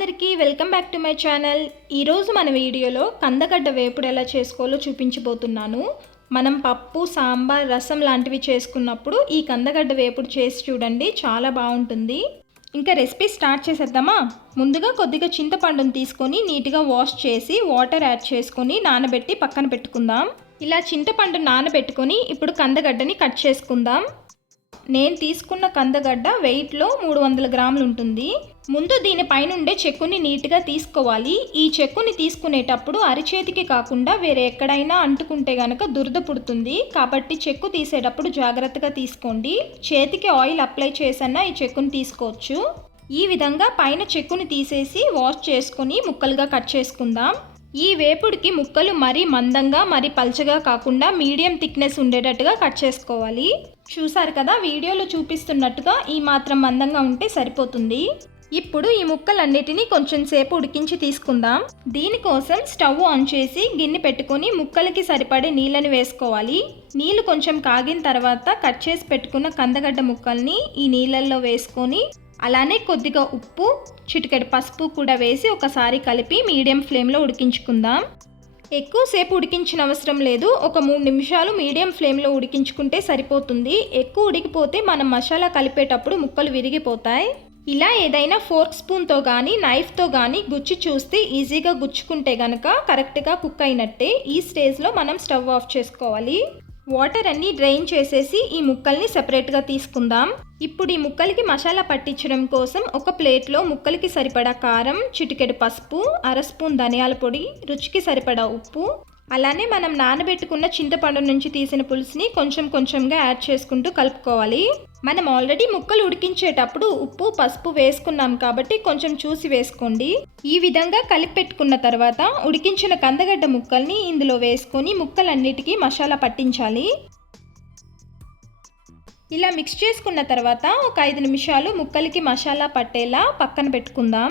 అందరికీ welcome back to my channel. ఈరోజు మన వీడియోలో కందగడ్డ వేపుడు ఎలా చేసుకోవాలో చూపించబోతున్నాను. మనం పప్పు సాంబార్ రసం లాంటివి చేసుకున్నప్పుడు ఈ కందగడ్డ వేపుడు చేసి చూడండి చాలా బాగుంటుంది. ఇంకా రెసిపీ స్టార్ట్ చేసేద్దామా? ముందుగా కొద్దిగా చింతపండుని తీసుకొని నీట్గా వాష్ చేసి వాటర్ యాడ్ చేసుకొని నానబెట్టి పక్కన పెట్టుకుందాం. ఇలా చింతపండు నానబెట్టుకొని ఇప్పుడు కందగడ్డని కట్ చేసుకుందాం. నేను తీసుకున్న కందగడ్డ వెయిట్లో మూడు వందల గ్రాములు ఉంటుంది. ముందు దీనిపైనుండే చెక్కుని నీట్గా తీసుకోవాలి. ఈ చెక్కుని తీసుకునేటప్పుడు అరిచేతికి కాకుండా వేరే ఎక్కడైనా అంటుకుంటే గనక దురద పుడుతుంది. కాబట్టి చెక్కు తీసేటప్పుడు జాగ్రత్తగా తీసుకోండి. చేతికి ఆయిల్ అప్లై చేసన్నా ఈ చెక్కుని తీసుకోవచ్చు. ఈ విధంగా పైన చెక్కుని తీసేసి వాష్ చేసుకొని ముక్కలుగా కట్ చేసుకుందాం. ఈ వేపుడికి ముక్కలు మరీ మందంగా మరీ పల్చగా కాకుండా మీడియం థిక్నెస్ ఉండేటట్టుగా కట్ చేసుకోవాలి. చూసారు కదా వీడియోలో చూపిస్తున్నట్టుగా ఈ మాత్రం మందంగా ఉంటే సరిపోతుంది. ఇప్పుడు ఈ ముక్కలన్నిటినీ కొంచెం సేపు ఉడికించి తీసుకుందాం. దీనికోసం స్టవ్ ఆన్ చేసి గిన్నె పెట్టుకొని ముక్కలకి సరిపడే నీళ్ళని వేసుకోవాలి. నీళ్ళు కొంచెం కాగిన తర్వాత కట్ చేసి పెట్టుకున్న కందగడ్డ ముక్కల్ని ఈ నీళ్ళల్లో వేసుకొని అలానే కొద్దిగా ఉప్పు చిటికెడు పసుపు కూడా వేసి ఒకసారి కలిపి మీడియం ఫ్లేమ్లో ఉడికించుకుందాం. ఎక్కువసేపు ఉడికించిన అవసరం లేదు. ఒక మూడు నిమిషాలు మీడియం ఫ్లేమ్లో ఉడికించుకుంటే సరిపోతుంది. ఎక్కువ ఉడికిపోతే మనం మసాలా కలిపేటప్పుడు ముక్కలు విరిగిపోతాయి. ఇలా ఏదైనా ఫోర్క్ స్పూన్తో కానీ నైఫ్తో కానీ గుచ్చి చూస్తే ఈజీగా గుచ్చుకుంటే గనక కరెక్ట్గా కుక్ అయినట్టే. ఈ స్టేజ్లో మనం స్టవ్ ఆఫ్ చేసుకోవాలి. వాటర్ అన్నీ డ్రైన్ చేసేసి ఈ ముక్కల్ని సెపరేట్గా తీసుకుందాం. ఇప్పుడు ఈ ముక్కలకి మసాలా పట్టించడం కోసం ఒక ప్లేట్లో ముక్కలకి సరిపడా కారం చిటికెడు పసుపు అర స్పూన్ ధనియాల పొడి రుచికి సరిపడా ఉప్పు అలానే మనం నానబెట్టుకున్న చింతపండు నుంచి తీసిన పులుసుని కొంచెం కొంచెంగా యాడ్ చేసుకుంటూ కలుపుకోవాలి. మనం ఆల్రెడీ ముక్కలు ఉడికించేటప్పుడు ఉప్పు పసుపు వేసుకున్నాం కాబట్టి కొంచెం చూసి వేసుకోండి. ఈ విధంగా కలిపి పెట్టుకున్న తర్వాత ఉడికించిన కందగడ్డ ముక్కల్ని ఇందులో వేసుకొని ముక్కలన్నిటికీ మసాలా పట్టించాలి. ఇలా మిక్స్ చేసుకున్న తర్వాత ఒక ఐదు నిమిషాలు ముక్కలకి మసాలా పట్టేలా పక్కన పెట్టుకుందాం.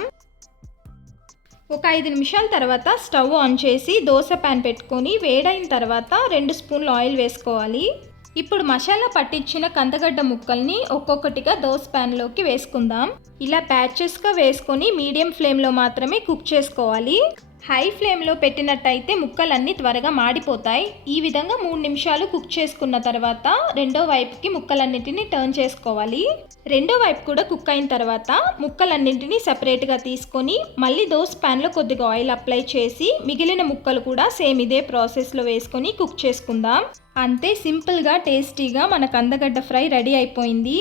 ఒక ఐదు నిమిషాల తర్వాత స్టవ్ ఆన్ చేసి దోశ ప్యాన్ పెట్టుకొని వేడైన తర్వాత రెండు స్పూన్లు ఆయిల్ వేసుకోవాలి. ఇప్పుడు మసాలా పట్టించిన కందగడ్డ ముక్కల్ని ఒక్కొక్కటిగా దోశ ప్యాన్లోకి వేసుకుందాం. ఇలా ప్యాచెస్గా వేసుకొని మీడియం ఫ్లేమ్లో మాత్రమే కుక్ చేసుకోవాలి. హై ఫ్లేమ్లో పెట్టినట్టయితే ముక్కలన్నీ త్వరగా మాడిపోతాయి. ఈ విధంగా మూడు నిమిషాలు కుక్ చేసుకున్న తర్వాత రెండో వైపుకి ముక్కలన్నింటినీ టర్న్ చేసుకోవాలి. రెండో వైపు కూడా కుక్ అయిన తర్వాత ముక్కలన్నింటినీ సపరేట్గా తీసుకొని మళ్ళీ దోస్ ప్యాన్లో కొద్దిగా ఆయిల్ అప్లై చేసి మిగిలిన ముక్కలు కూడా సేమ్ ఇదే ప్రాసెస్లో వేసుకొని కుక్ చేసుకుందాం. అంతే సింపుల్గా టేస్టీగా మన కందగడ్డ ఫ్రై రెడీ అయిపోయింది.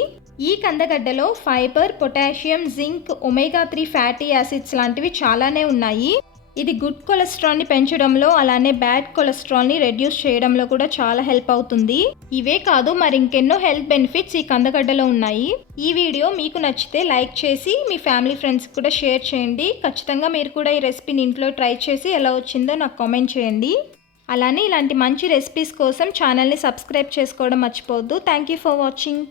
ఈ కందగడ్డలో fibre potassium zinc omega three fatty acids లాంటివి చాలానే ఉన్నాయి. ఇది గుడ్ కొలెస్ట్రాల్ని పెంచడంలో అలానే బ్యాడ్ కొలెస్ట్రాల్ని రెడ్యూస్ చేయడంలో కూడా చాలా హెల్ప్ అవుతుంది. ఇవే కాదు మరి ఇంకెన్నో హెల్త్ బెనిఫిట్స్ ఈ కందగడ్డలో ఉన్నాయి. ఈ వీడియో మీకు నచ్చితే లైక్ చేసి మీ ఫ్యామిలీ ఫ్రెండ్స్కి కూడా షేర్ చేయండి. ఖచ్చితంగా మీరు కూడా ఈ రెసిపీని ఇంట్లో ట్రై చేసి ఎలా వచ్చిందో నాకు కామెంట్ చేయండి. అలానే ఇలాంటి మంచి రెసిపీస్ కోసం ఛానల్ని సబ్స్క్రైబ్ చేసుకోవడం మర్చిపోవద్దు. Thank you for watching.